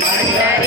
Bye.